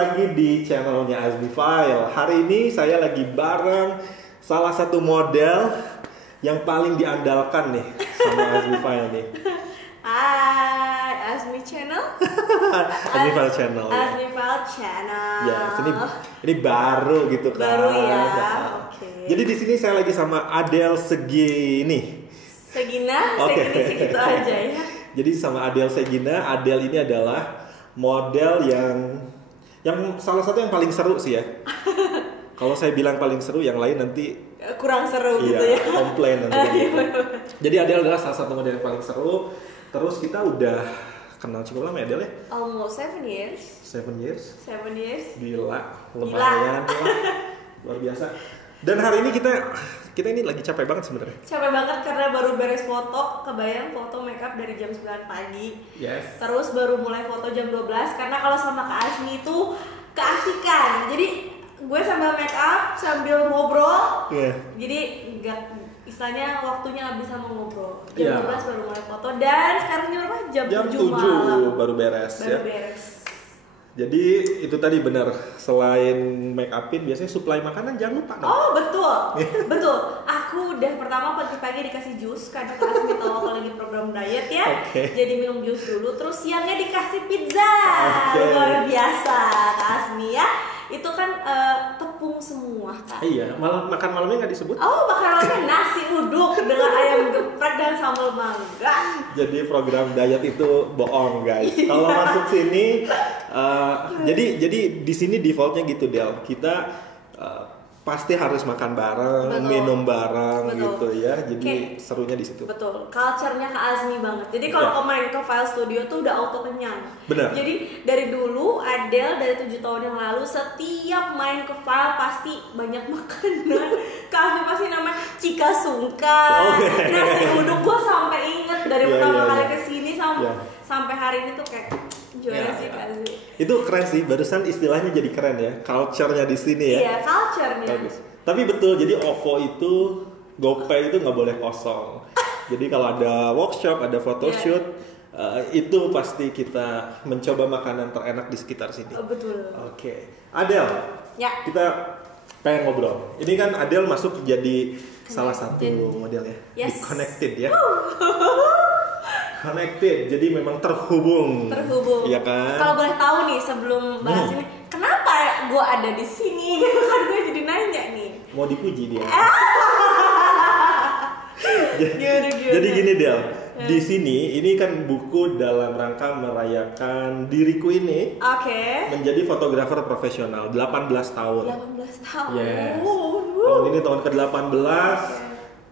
lagi di channelnya Azmi File. Hari ini saya lagi bareng salah satu model yang paling diandalkan nih sama Azmi File nih. Hai, Azmi Channel. Azmi File Channel. Azmi File Channel. Ya, ini baru gitu kan. Baru ya. Oke. Jadi di sini saya lagi sama Adele Segini. Segina, Oke. Segini segitu aja ya. Jadi sama Adele Segina, Adele ini adalah model yang salah satu yang paling seru sih ya. Kalau saya bilang paling seru, yang lain nanti kurang seru gitu ya. Komplain nanti. Jadi Adele adalah salah satu model yang paling seru. Terus kita udah kenal cukup lama ya Adele ya? Almost 7 years. 7 years. 7 years. Gila, lumayan lah. Luar biasa. Dan hari ini kita ini lagi capek banget sebenarnya. Capek banget karena baru beres foto, kebayang foto makeup dari jam 9 pagi. Yes. Terus baru mulai foto jam 12 karena kalau sama Kak Azmi itu keasikan. Jadi gue sambil makeup sambil ngobrol. Yeah. Jadi enggak, istilahnya waktunya nggak bisa mau ngobrol. Yeah. Jam 12 baru mulai foto dan sekarang jam berapa? Jam 7 malam. Baru beres Baru ya. beres. Jadi itu tadi benar, selain make upin biasanya supply makanan jangan lupa. Oh betul, betul. Aku udah pertama pagi-pagi dikasih jus karena Kak Azmi tahu aku lagi program diet ya. Okay. Jadi minum jus dulu, terus siangnya dikasih pizza. Okay. Luar biasa Kak Azmi ya. Itu kan tepung semua Kak. Iya, makan malamnya nggak disebut. Oh makanannya nasi uduk dengan ayam geprek dan sambal mangga. Jadi program diet itu bohong guys. Kalau masuk sini, jadi di sini defaultnya gitu Del. Kita pasti harus makan bareng, Betul. minum bareng. Betul. Gitu ya. Jadi Kayak- serunya di situ. Betul, culture-nya Kak Azmi banget. Jadi kalau Ya. main ke File Studio tuh udah auto kenyang. Benar. Jadi dari dulu Adele dari 7 tahun yang lalu setiap main ke File pasti banyak makanan. Kak Azmi pasti namanya Cika Sungkai, Oke. nasi uduk. Gue sampai inget dari Ya, pertama ya, kali ya. kesini Ya. sampai hari ini tuh kayak juara Ya, sih ya. Kak Azmi. Itu keren sih. Barusan istilahnya jadi keren ya. Culture-nya di sini ya. Iya, culture-nya. Bagus. Tapi betul, jadi OVO itu, GoPay itu nggak boleh kosong. Jadi kalau ada workshop, ada photoshoot, itu pasti kita mencoba makanan terenak di sekitar sini. Oh, betul. Oke, Adele, Ya. kita pengen ngobrol. Ini kan Adele masuk jadi salah satu model ya, Yes. di Connected ya. Connected, jadi memang terhubung. Terhubung. Iya kan? Kalau boleh tahu nih sebelum bahas ini, kenapa gue ada di sini? Kan gue jadi nanya nih. Mau dipuji dia. Gimana? Jadi gini Del, di sini ini kan buku dalam rangka merayakan diriku ini Oke. menjadi fotografer profesional 18 tahun. 18 tahun. Yes. Oh, Tahun ini tahun ke-18.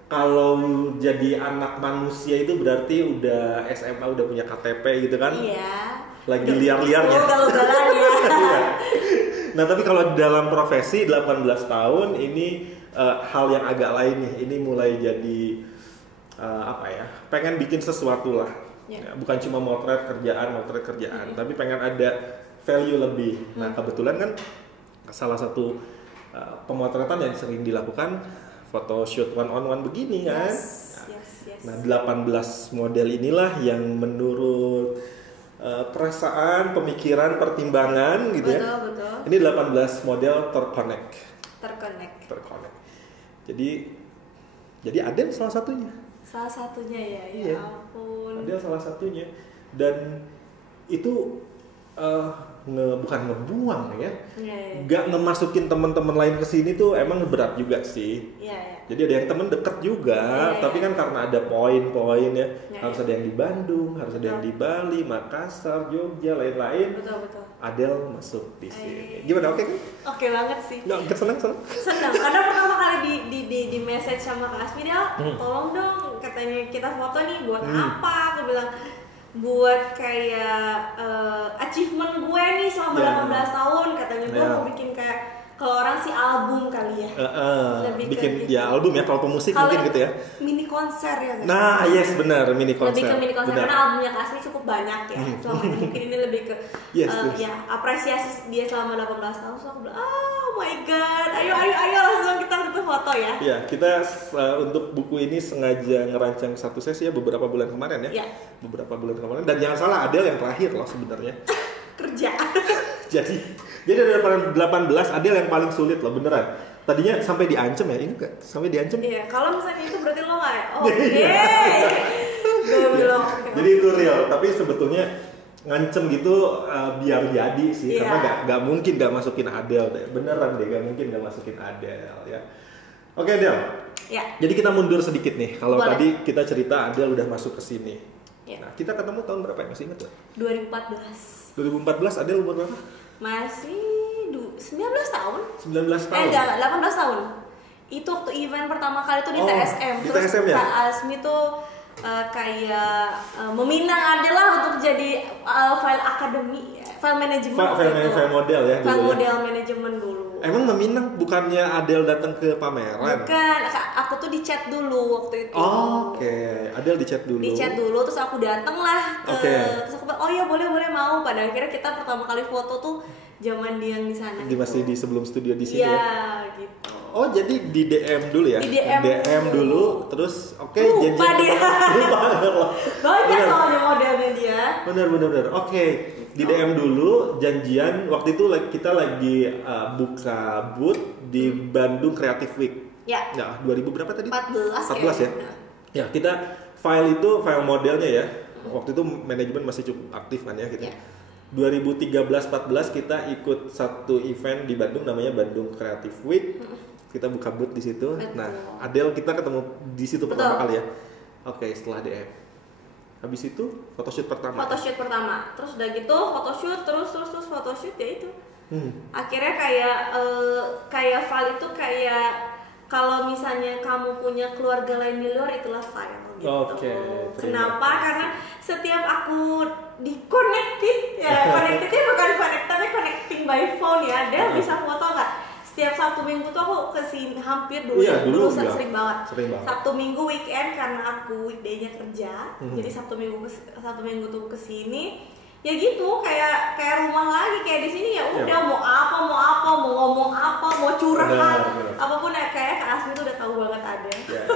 Kalau jadi anak manusia itu berarti udah SMA, udah punya KTP gitu kan? Iya. Lagi liar-liarnya. Oh, ugal-ugalan ya. Iya. Nah, tapi kalau dalam profesi 18 tahun ini hal yang agak lain nih. Ini mulai jadi apa ya? Pengen bikin sesuatu lah. Ya. Ya, bukan cuma motret kerjaan, tapi pengen ada value lebih. Nah, kebetulan kan salah satu pemotretan yang sering dilakukan photoshoot one on one begini kan. Yes. Nah, 18 model inilah yang menurut perasaan, pemikiran, pertimbangan gitu ya. Betul. Ini 18 model terconnect. Jadi Adele salah satunya. Salah satunya ya. Iya. Ya ampun. Adele salah satunya. Dan itu bukan ngebuang ya. Iya. Gak ngemasukin teman-teman lain ke sini tuh emang berat juga sih. Iya. Jadi ada yang temen deket juga, Iya. tapi kan karena ada poin-poin ya, Iya. harus ada yang di Bandung, harus ada yang di Bali, Makassar, Jogja, lain-lain. Betul. Adele masuk di sini. Gimana, oke kan? Oke banget sih. Nggak senang? Senang karena pertama kali di message sama Kak Asmi dia tolong dong katanya kita foto nih buat apa, aku bilang buat kayak achievement gue nih selama 18 tahun katanya gue mau bikin kayak kalau orang sih album kali ya. Lebih bikin ke gitu. ya album ya, kalau pemusik Kalau mungkin gitu ya. mini konser ya nggak? Nah, yes benar, mini konser. Lebih ke mini konser Benar. karena albumnya Kak Asmi cukup banyak ya. Selama ini mungkin ini lebih ke Yes. ya apresiasi dia selama 18 tahun. So aku bilang, oh my god, ayo langsung kita foto ya. Ya, kita untuk buku ini sengaja ngerancang satu sesi ya beberapa bulan kemarin ya. Iya. Beberapa bulan kemarin, dan jangan salah Adele yang terakhir loh sebenarnya. Kerja. Jadi Jadi dari 18 Adele yang paling sulit loh beneran. Tadinya sampai diancem ya, ini enggak sampai diancem. Iya, kalau misalnya itu berarti lo nggak ya? Oke. Belum. Jadi itu real, tapi sebetulnya ngancem gitu biar jadi sih, karena nggak mungkin nggak masukin Adele deh, beneran deh nggak mungkin nggak masukin Adele ya. Oke Adele. Ya. Jadi kita mundur sedikit nih, kalau Boleh. tadi kita cerita Adele udah masuk ke sini. Ya. Nah kita ketemu tahun berapa ya, masih ingat nggak? 2014. Adele umur berapa? Masih 19 tahun. 19 tahun. Enggak, 18 tahun. Itu waktu event pertama kali itu di TSM. Di Terus TSM ya? Kak Asmi tuh kayak meminang Adele lah untuk jadi file akademi, file manajemen waktu itu. File model ya. File dulu model ya. manajemen dulu. Emang meminang bukannya Adele datang ke pameran? Bukan, aku tuh di chat dulu waktu itu. Oke. Adele di chat dulu. Di chat dulu, terus aku dateng lah ke, terus aku bilang, oh iya boleh mau. Pada akhirnya kita pertama kali foto tuh zaman dia yang di sana. Masih di sebelum studio di sini ya? ya? Gitu. Oh jadi di DM dulu ya? Di DM dulu, terus lupa dia. Lupa. Banyak soalnya modelnya dia. Bener. Oke. Di DM dulu, janjian waktu itu kita lagi buka booth di Bandung Creative Week. Ya. Nah, 2000 berapa tadi? 14 ya? Ya, kita file modelnya ya. Waktu itu manajemen masih cukup aktif kan ya kita. Ya. 2013-14 kita ikut satu event di Bandung namanya Bandung Creative Week. Kita buka booth di situ. Betul. Nah, Adele kita ketemu di situ Betul. pertama kali ya. Oke, setelah DM. Habis itu photoshoot pertama. Photoshoot pertama. Terus udah gitu photoshoot terus photoshoot ya itu. Akhirnya kayak file itu kayak kalau misalnya kamu punya keluarga lain di luar itulah file gitu. Oke. Kenapa? Karena setiap aku di-connected ya, connectednya bukan connect tapi connecting by phone ya. Dia bisa foto nggak? Setiap Sabtu Minggu tuh aku kesini hampir dulu. Iya, dulu sering banget. Sering banget. Sabtu Minggu weekend karena aku weekday-nya kerja. Jadi Sabtu Minggu tuh kesini. Ya gitu, kayak rumah lagi, kayak di sini ya udah mau ngomong apa, mau curhat, benar. apapun ya, kayak Kak Asmi tuh udah tahu banget ada. Yes.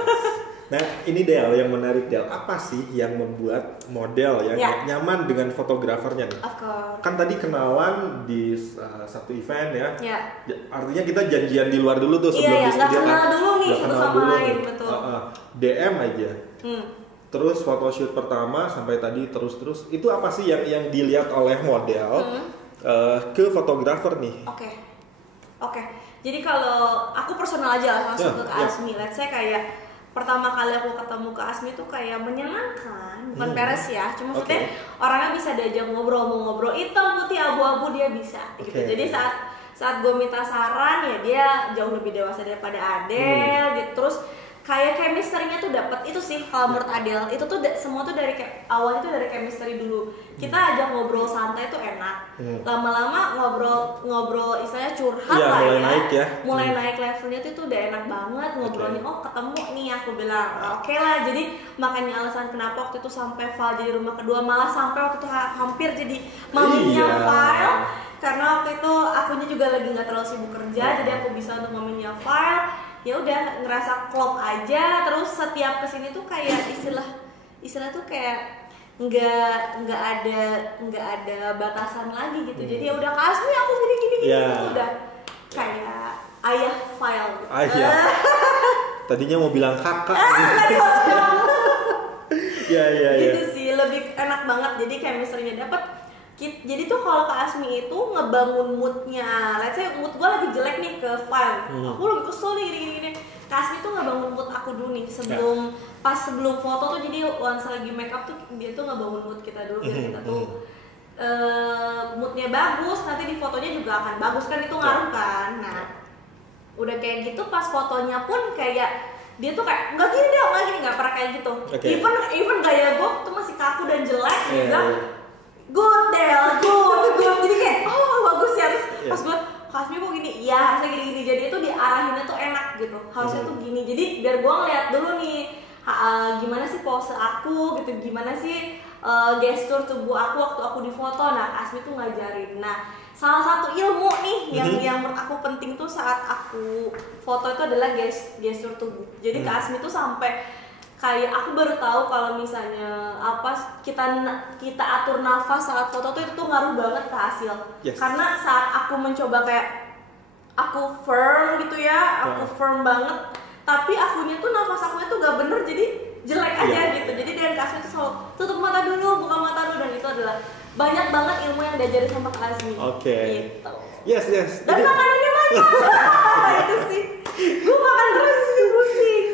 Nah, ini Del yang menarik Del. Apa sih yang membuat model ya nyaman dengan fotografernya nih? Of course. Kan tadi kenalan di satu event ya. Ya. Artinya kita janjian di luar dulu tuh sebelum di Nggak studio kenal kan. dulu nih Nggak satu kenal sama dulu lain, nih. betul. DM aja. Terus photoshoot pertama sampai tadi terus itu apa sih yang dilihat oleh model ke fotografer nih? Oke. Jadi kalau aku personal aja lah langsung ke Kak Asmi. Let's say kayak pertama kali aku ketemu Kak Asmi tuh kayak menyenangkan, bukan beres ya. Cuma maksudnya orangnya bisa diajak ngobrol, mau ngobrol hitam putih abu-abu dia bisa gitu. Jadi saat gue minta saran ya dia jauh lebih dewasa daripada Adele gitu. Terus kayak chemistry-nya tuh dapat itu sih kalau menurut Adele. Itu tuh semua tuh dari awalnya tuh dari chemistry dulu. Kita ajak ngobrol santai tuh enak. Lama-lama ngobrol istilahnya curhat lah mulai ya. naik ya. Mulai naik levelnya tuh udah enak banget ngobrolnya. Oh, ketemu nih aku bilang. Oke lah. Jadi makanya alasan kenapa waktu itu sampai file jadi rumah kedua, malah sampai waktu itu hampir jadi maminya file. Karena waktu itu akunya juga lagi nggak terlalu sibuk kerja, jadi aku bisa untuk maminya file. Ya udah ngerasa klop aja. Terus setiap kesini tuh kayak istilah tuh kayak nggak ada batasan lagi gitu. Jadi ya udah Kak Asmi aku gini gitu udah kayak ayah file gitu. Ayah. Tadinya mau bilang kakak. Ya. Gitu sih, lebih enak banget. Jadi chemistry-nya dapet. Jadi tuh kalau Kak Asmi itu ngebangun moodnya. Let's say mood gue lagi jelek nih ke file. Aku lagi kesel nih gini. Kak Asmi tuh ngebangun mood aku dulu nih sebelum foto tuh. Jadi once lagi make up tuh dia tuh ngebangun mood kita dulu biar kita tuh moodnya bagus. Nanti di fotonya juga akan bagus kan, itu ngaruh kan. Nah udah kayak gitu pas fotonya pun kayak dia tuh kayak nggak gini nggak pernah kayak gitu. Even gaya gue tuh masih kaku dan jelek. Dia bilang good Del, good. Jadi kayak bagus ya. Terus pas gue Kak Asmi kok gini, ya harusnya gini. Jadi itu diarahinnya tuh enak gitu, harusnya tuh gini. Jadi biar gue ngeliat dulu nih gimana sih pose aku gitu, gimana sih gestur tubuh aku waktu aku di foto. Nah Kak Asmi tuh ngajarin. Nah salah satu ilmu nih yang menurut aku penting tuh saat aku foto itu adalah gestur tubuh. Jadi Kak Asmi tuh sampai kayak aku baru tahu kalau misalnya kita atur nafas saat foto tuh itu tuh ngaruh banget ke hasil. Yes. Karena saat aku mencoba kayak aku firm gitu ya, aku firm banget, tapi akunya tuh nafas akunya tuh gak bener, jadi jelek aja gitu. Jadi dari Kak Asmi tuh selalu tutup mata dulu, buka mata dulu, dan itu adalah banyak banget ilmu yang diajarin sama Kak Asmi. Oke. Gitu. Yes. Dan makanannya banyak. Itu sih. Gue makan terus sih pusing.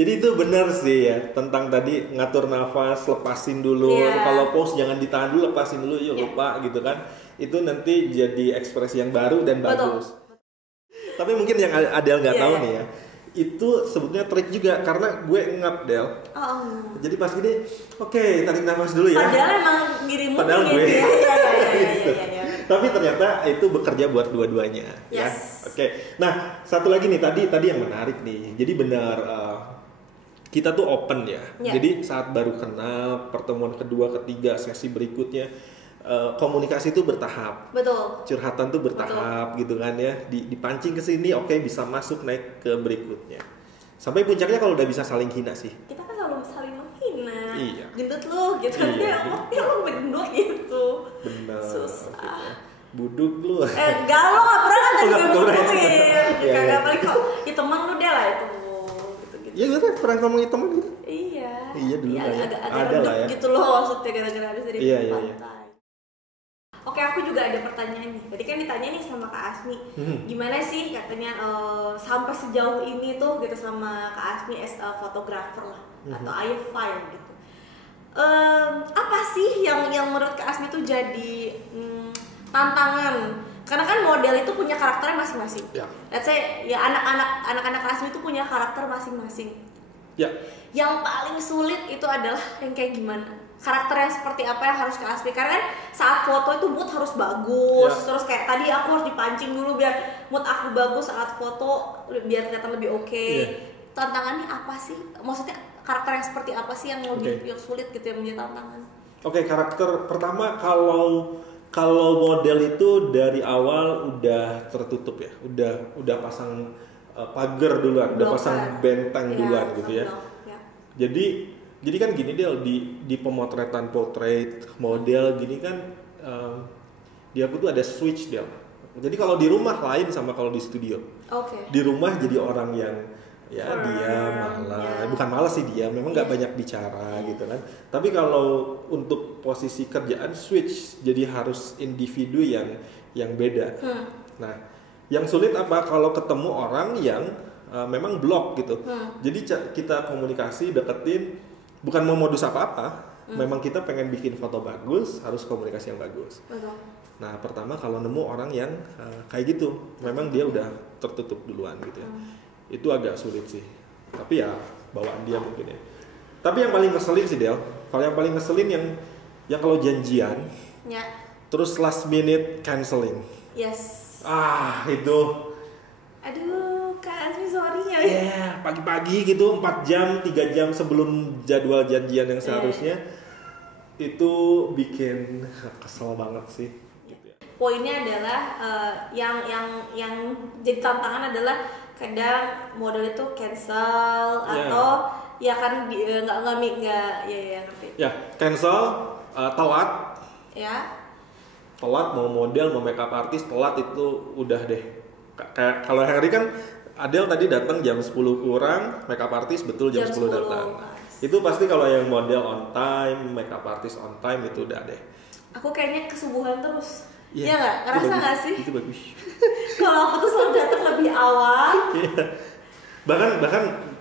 Jadi itu benar sih ya, tentang tadi ngatur nafas, lepasin dulu. Kalau pose jangan ditahan dulu, lepasin dulu, yuk lupa gitu kan. Itu nanti jadi ekspresi yang baru dan bagus. Tapi mungkin yang Adel nggak tahu nih ya, itu sebetulnya trik juga, karena gue ngap Del. Jadi pas gini, oke, tarik nafas dulu ya. Padahal emang ngirimu. Padahal gue. Iya. Tapi ternyata itu bekerja buat dua-duanya. Yes. Ya. Oke. Nah, satu lagi nih tadi yang menarik nih. Jadi benar kita tuh open ya. Jadi saat baru kenal, pertemuan kedua, ketiga, sesi berikutnya, komunikasi itu bertahap. Betul. Curhatan tuh bertahap gitu kan ya. Dipancing ke sini, oke, bisa masuk naik ke berikutnya. Sampai puncaknya kalau udah bisa saling hina sih. Kita kan selalu saling menghina. Iya. Gendut lu gitu. Ya lu gendut gitu. Benar. Susah. Gitu. Buduk lu. Enggak, lo gak pernah kan gue budukin. Kagak paling kok, ya temen lu deh lah itu. Gitu-gitu. Iya, gue tuh pernah ngomongin temen gitu. Iya. Iya dulu lah ya. Agak Ada lah ya. gitu loh maksudnya, gara-gara habis dari pantai. Oke, aku juga ada pertanyaan nih. Tadi kan ditanya nih sama Kak Asmi, gimana sih katanya sampai sejauh ini tuh gitu sama Kak Asmi as a photographer lah, atau fire gitu. Apa sih yang menurut Kak Asmi tuh jadi tantangan? Karena kan model itu punya karakternya masing-masing. Let's say ya anak-anak Kak Asmi itu punya karakter masing-masing. Ya. Yang paling sulit itu adalah yang kayak gimana? Karakternya seperti apa yang harus Kak Asmi? Karena kan saat foto itu mood harus bagus. Terus kayak tadi aku harus dipancing dulu biar mood aku bagus saat foto, biar kelihatan lebih oke. Tantangannya apa sih? Maksudnya karakter yang seperti apa sih yang lebih yang sulit gitu yang menjadi tantangan? Oke, karakter pertama kalau model itu dari awal udah tertutup ya, udah pasang pagar duluan, udah pasang benteng duluan gitu ya. Jadi kan gini Del, di pemotretan portrait model gini kan di aku tuh ada switch Del. Jadi kalau di rumah lain sama kalau di studio. Di rumah jadi orang yang diam, malas. Bukan malas sih dia, memang nggak banyak bicara gitu kan. Tapi kalau untuk posisi kerjaan switch, jadi harus individu yang beda. Nah, yang sulit apa kalau ketemu orang yang memang blok gitu. Jadi kita komunikasi, deketin, bukan mau modus apa-apa, memang kita pengen bikin foto bagus, harus komunikasi yang bagus. Nah, pertama kalau nemu orang yang kayak gitu, memang dia udah tertutup duluan gitu ya. Itu agak sulit sih. Tapi ya bawaan dia mungkin ya. Tapi yang paling ngeselin sih Del, kalau yang paling ngeselin yang kalau janjian, terus last minute canceling. Itu. Aduh, Kak Asmi sorry ya. Pagi-pagi gitu 4 jam, 3 jam sebelum jadwal janjian yang seharusnya itu bikin kesel banget sih. Gitu ya. Poinnya adalah yang jadi tantangan adalah kadang model itu cancel atau ya kan ngerti. Cancel, telat. Telat mau model, mau makeup artist, telat itu udah deh. Kayak kalau Harry kan Adel tadi datang jam 10 kurang, makeup artist betul jam 10 datang. Itu pasti kalau yang model on time, makeup artist on time itu udah deh. Aku kayaknya kesubuhan terus. Iya nggak? Ngerasa nggak sih? Itu bagus. Kalau aku tuh selalu datang lebih awal.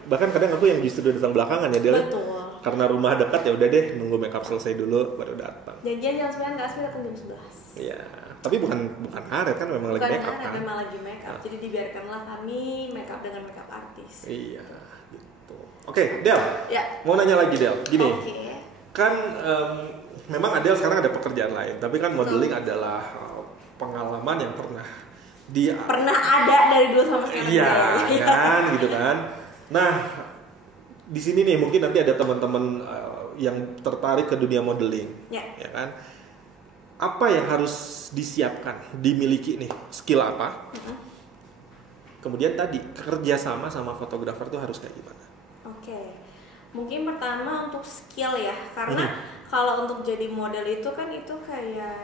Bahkan kadang aku yang justru datang belakangan ya Del. Betul. Karena rumah dekat ya udah deh nunggu makeup selesai dulu baru datang. Janjian jam 9, Kak Asmi datang jam 11. Iya. Tapi bukan karet kan, memang lagi makeup kan. Memang lagi makeup. Jadi dibiarkanlah kami makeup dengan makeup artis. Iya, gitu. Oke, Del. Mau nanya lagi Del. Gini. Kan memang Adel sekarang ada pekerjaan lain, tapi kan modeling adalah pengalaman yang pernah ada dari dulu sampai sekarang. Iya, kan gitu kan. Nah, di sini nih mungkin nanti ada teman-teman yang tertarik ke dunia modeling, ya kan? Apa yang harus disiapkan, dimiliki nih, skill apa? Kemudian tadi kerja sama fotografer tuh harus kayak gimana? Mungkin pertama untuk skill ya, karena kalau untuk jadi model itu kan itu kayak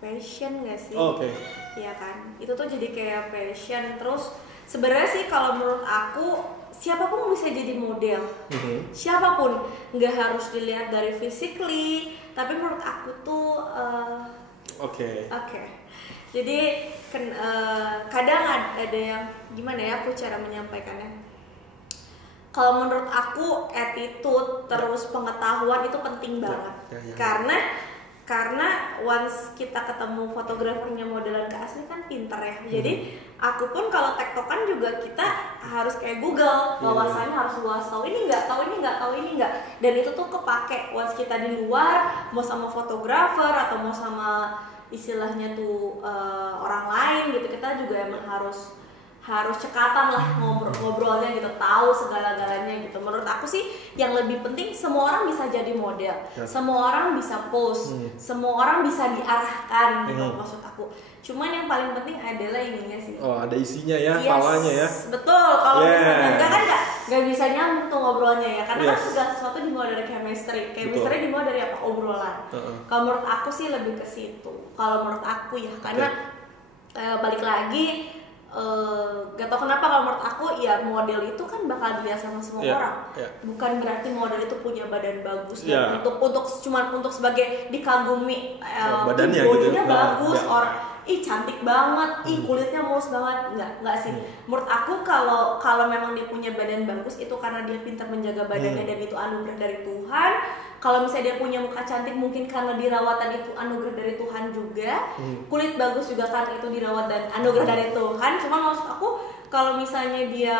passion nggak sih? Oke. Iya kan, itu tuh jadi kayak passion. Terus sebenarnya sih kalau menurut aku siapapun bisa jadi model, siapapun, nggak harus dilihat dari physically. Tapi menurut aku tuh Oke. Jadi kadang ada yang gimana ya aku cara menyampaikannya. Kalau menurut aku attitude terus pengetahuan itu penting banget. Karena once kita ketemu fotografernya modelan ke asli kan pinter ya. Jadi aku pun kalau tektokan juga kita harus kayak Google, bahwasannya harus luas tahu ini nggak, tahu ini nggak, tahu ini nggak. Dan itu tuh kepake once kita di luar, mau sama fotografer atau mau sama istilahnya tuh orang lain gitu, kita juga emang harus cekatan lah ngobrolnya gitu, tahu segala-galanya gitu. Menurut aku sih yang lebih penting semua orang bisa jadi model, semua orang bisa post, semua orang bisa diarahkan gitu maksud aku. Cuman yang paling penting adalah ininya sih. Oh, ada isinya ya, palanya ya. Betul. Kalau misalnya enggak kan nggak bisa nyambung tuh ngobrolnya ya, karena kan segala sesuatu dimulai dari chemistry. Chemistry dimulai dari apa? Obrolan. Kalau menurut aku sih lebih ke situ. Kalau menurut aku ya, karena balik lagi. Gak tau kenapa kalau menurut aku ya model itu kan bakal dilihat sama semua orang. Bukan berarti model itu punya badan bagus dan untuk sebagai dikagumi badannya bodinya gitu. bagus, cantik banget, kulitnya mulus banget. Enggak sih. Menurut aku kalau memang dia punya badan bagus itu karena dia pintar menjaga badannya dan itu anugerah dari Tuhan. Kalau misalnya dia punya muka cantik mungkin karena dirawatan itu anugerah dari Tuhan juga. Kulit bagus juga karena itu dirawat dan anugerah dari Tuhan. Cuma maksud aku kalau misalnya dia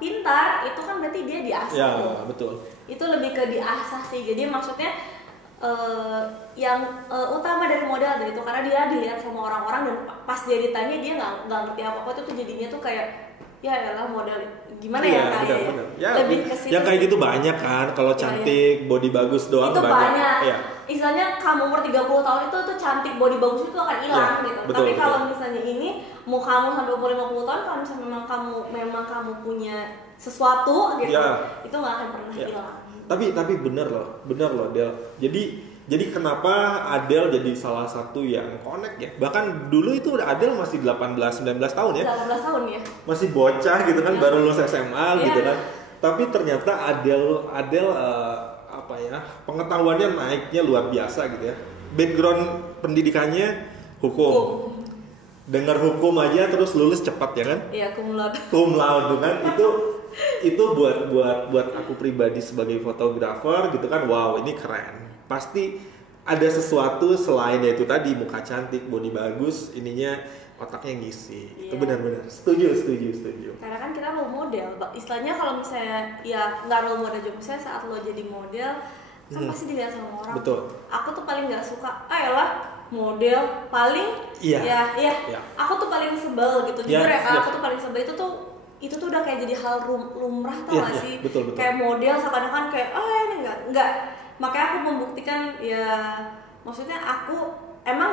pintar itu kan berarti dia diasah. Ya, betul. Itu lebih ke diasah sih. Jadi maksudnya yang utama dari model itu karena dia dilihat sama orang-orang dan pas dia ditanya dia nggak ngerti apa-apa tuh jadinya tuh kayak ya elah model gimana bener. Ya, lebih ke situ. Yang kayak gitu banyak kan, kalau cantik, body bagus doang itu banyak. Iya. Istilahnya kamu umur 30 tahun itu tuh cantik, body bagus itu akan hilang gitu. Betul, tapi kalau misalnya ini mau kamu sampai umur 50 tahun kalau misalnya memang kamu punya sesuatu gitu, itu nggak akan pernah hilang. Tapi bener loh Del. Jadi kenapa Adele jadi salah satu yang connect ya? Bahkan dulu itu Adele masih 18-19 tahun ya. 18 tahun ya. Masih bocah gitu kan, baru lulus SMA gitu kan. Tapi ternyata Adele pengetahuannya naiknya luar biasa gitu ya. Background pendidikannya hukum. Dengar hukum aja terus lulus cepat ya kan? Iya, cum laude kan. Itu buat aku pribadi sebagai fotografer gitu kan, wow ini keren. Pasti ada sesuatu selain itu tadi muka cantik, body bagus, ininya otaknya ngisi. Itu benar-benar setuju. Karena kan kita role model, istilahnya kalau misalnya ya nggak role model juga, misalnya saat lo jadi model kan pasti dilihat sama orang. Betul. Aku tuh paling nggak suka, model paling aku tuh paling sebel gitu. Jujur aku tuh paling sebel itu tuh udah kayak jadi hal lumrah tau gak sih? Betul. Kayak model seakan-akan kayak ini enggak. Makanya aku membuktikan ya, maksudnya aku emang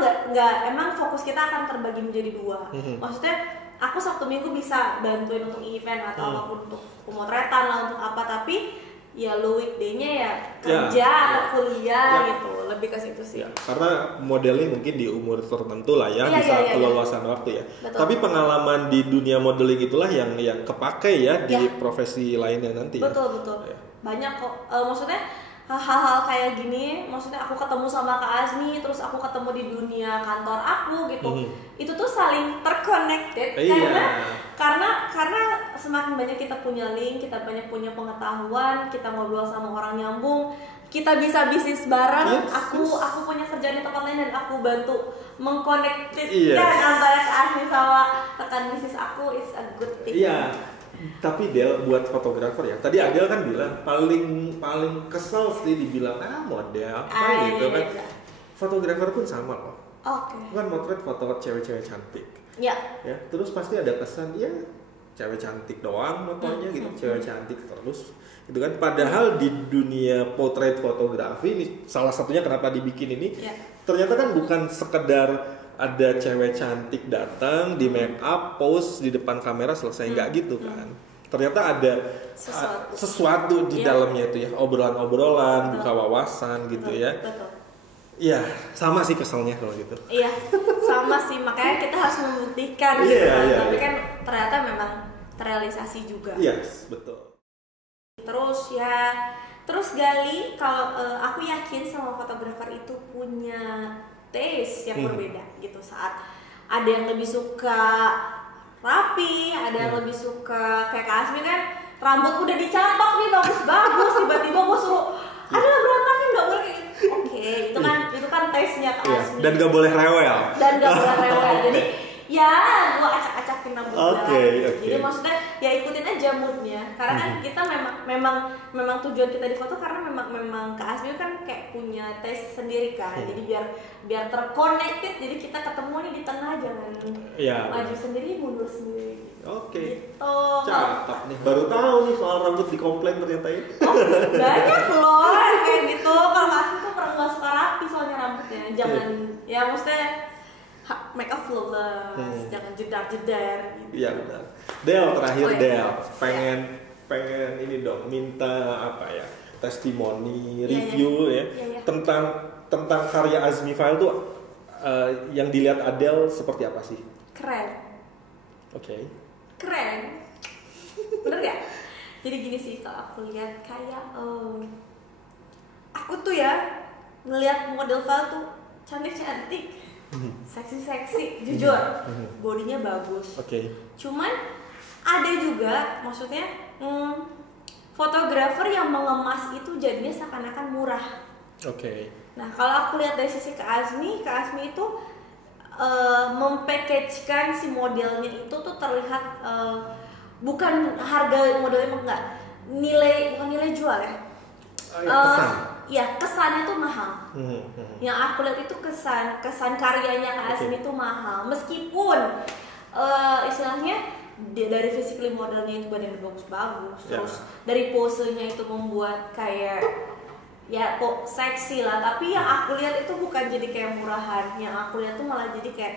fokus kita akan terbagi menjadi dua. Maksudnya aku Sabtu Minggu bisa bantuin untuk event atau apapun untuk pemotretan lah untuk apa, tapi ya lo weekday-nya ya kerja atau kuliah gitu, lebih ke situ sih. Karena modeling mungkin di umur tertentu lah ya, bisa keleluasan waktu ya. Betul. Tapi pengalaman di dunia modeling itulah yang kepake ya di profesi lainnya nanti. Betul. Banyak kok. Maksudnya hal-hal kayak gini, maksudnya aku ketemu sama Kak Azmi, terus aku ketemu di dunia kantor aku gitu, itu tuh saling terconnected karena semakin banyak kita punya link, kita banyak punya pengetahuan, kita ngobrol sama orang nyambung, kita bisa bisnis bareng. Aku punya kerjaan di tempat lain dan aku bantu mengkonektkan antara Kak Azmi sama rekan bisnis aku, it's a good thing. Tapi Del, buat fotografer ya, tadi Adele kan bilang paling kesel sih dibilang model gitu kan. Fotografer pun sama loh. Kan motret foto cewek-cewek cantik. Ya, terus pasti ada kesan cewek cantik doang motonya gitu, cewek cantik terus gitu kan. Padahal di dunia potret fotografi ini salah satunya kenapa dibikin ini, ternyata kan bukan sekedar ada cewek cantik datang di make up, pose di depan kamera selesai, nggak gitu kan. ternyata ada sesuatu di dalamnya itu ya, obrolan-obrolan, buka wawasan gitu ya. Betul. Iya, sama sih keselnya kalau gitu. Iya, sama sih, makanya kita harus membuktikan gitu Iya, kan. iya, Tapi iya. kan ternyata memang terrealisasi juga. Yes, betul. Terus Gali, kalau aku yakin sama fotografer itu punya taste yang berbeda gitu. Saat ada yang lebih suka rapi, ada yang lebih suka kayak Kak Asmi kan rambut udah dicatok nih bagus-bagus, tiba-tiba gue suruh ada berantakan nggak boleh kayak gitu. Oke, itu kan taste-nya Kak Asmi. Dan gak boleh rewel. Jadi ya gue acak-acakin rambut Oke. Jadi maksudnya ya ikutin aja moodnya. Karena kan kita memang tujuan kita di foto karena memang Kak Asmi kan kayak punya taste sendiri kan. Jadi biar terconnected. Jadi kita ketemu nih di tengah, jangan maju sendiri mundur sendiri. Oke. Gitu. Cakep nih. Baru tahu nih soal rambut dikomplain ternyata ya. Oh, banyak loh kayak gitu. Kalau Kak Asmi tuh pernah nggak suka rapi soalnya rambutnya. Jangan ya maksudnya make up flawless, jangan jedar-jedar gitu. Iya benar. Del, terakhir Oh, iya. Del, pengen ini dong, minta apa ya, testimoni, review ya, tentang karya Azmi File tuh yang dilihat Adele seperti apa sih? Keren. Oke. Keren. Bener gak? Jadi gini sih, kalau aku lihat kayak aku tuh ya ngelihat model File tuh cantik-cantik, seksi-seksi, jujur, bodinya bagus. Oke. Cuman ada juga, maksudnya fotografer yang mengemas itu jadinya seakan-akan murah. Oke. Nah, kalau aku lihat dari sisi Kak Azmi itu mempackagekan si modelnya itu tuh terlihat bukan harga modelnya enggak, bukan nilai jual ya. Kesan. Iya, kesannya tuh mahal. Yang aku lihat itu kesan karyanya Kak Azmi itu mahal. Meskipun istilahnya dari physically modelnya itu badannya bagus-bagus, terus dari posenya itu membuat kayak ya kok seksi lah. Tapi yang aku lihat itu bukan jadi kayak murahan. Yang aku lihat tuh malah jadi kayak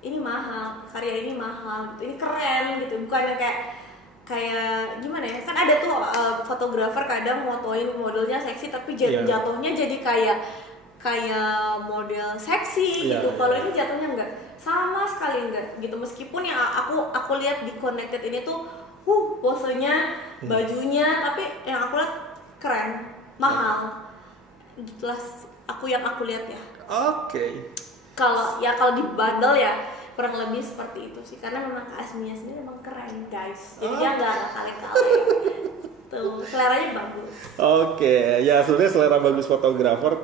ini mahal, karya ini mahal, gitu. Ini keren gitu. Bukannya kayak gimana ya, kan ada tuh fotografer kadang motoin modelnya seksi tapi jatuhnya jadi kayak model seksi gitu. Kalau ini jatuhnya enggak, sama sekali enggak gitu. Meskipun yang aku lihat di connected ini tuh posenya, bajunya, tapi yang aku lihat keren, mahal gitulah. Yang aku lihat ya. Oke. Kalau di bundle ya kurang lebih seperti itu sih, karena memang Kak Asminya sendiri memang keren guys, jadi dia nggak kali-kali tuh, seleranya bagus. Oke, ya sebenarnya selera bagus fotografer,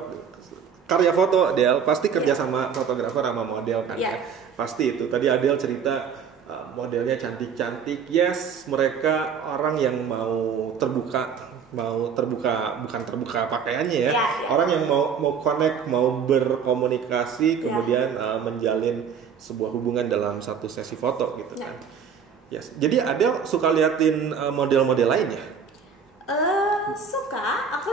karya foto Del pasti kerja sama fotografer sama model kan ya, pasti itu. Tadi Adele cerita modelnya cantik-cantik, yes, mereka orang yang mau terbuka bukan terbuka pakaiannya ya, orang yang mau connect, mau berkomunikasi, kemudian menjalin sebuah hubungan dalam satu sesi foto gitu kan. Yes. Jadi Adele suka liatin model-model lain ya? Suka. Aku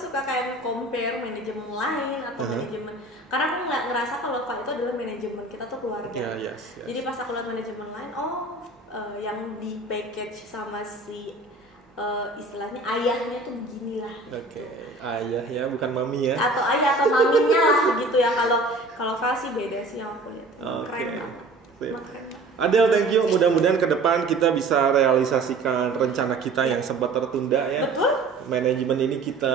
suka kayak compare manajemen lain atau manajemen, karena aku nggak ngerasa kalau Pak itu adalah manajemen, kita tuh keluarga. Yes. Jadi pas aku lihat manajemen lain, yang di package sama si istilahnya ayahnya tuh begini lah. Oke. Ayah ya, bukan mami ya. Atau ayah atau maminya lah gitu ya. Kalau Fal sih beda sih yang aku lihat. Keren banget. Adele, thank you. Mudah-mudahan ke depan kita bisa realisasikan rencana kita yang sempat tertunda ya. Betul. Manajemen ini kita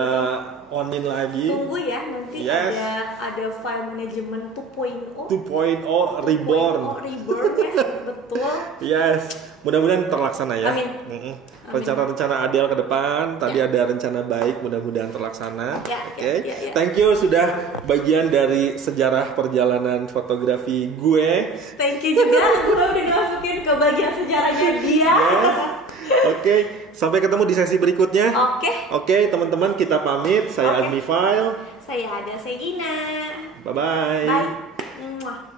onin lagi. Tunggu ya, nanti ada file manajemen 2.0. 2.0 reborn. Reborn ya, betul. Yes, mudah-mudahan terlaksana ya. Amin. Rencana-rencana Adele ke depan, tadi ada rencana baik, mudah-mudahan terlaksana. Oke. Ya. Thank you sudah bagian dari sejarah perjalanan fotografi gue. Thank you juga udah dimasukin ke bagian sejarahnya dia. Yes. Oke, sampai ketemu di sesi berikutnya. Oke, teman-teman, kita pamit. Saya Azmi File. Saya Ada Segina. Bye-bye. Bye.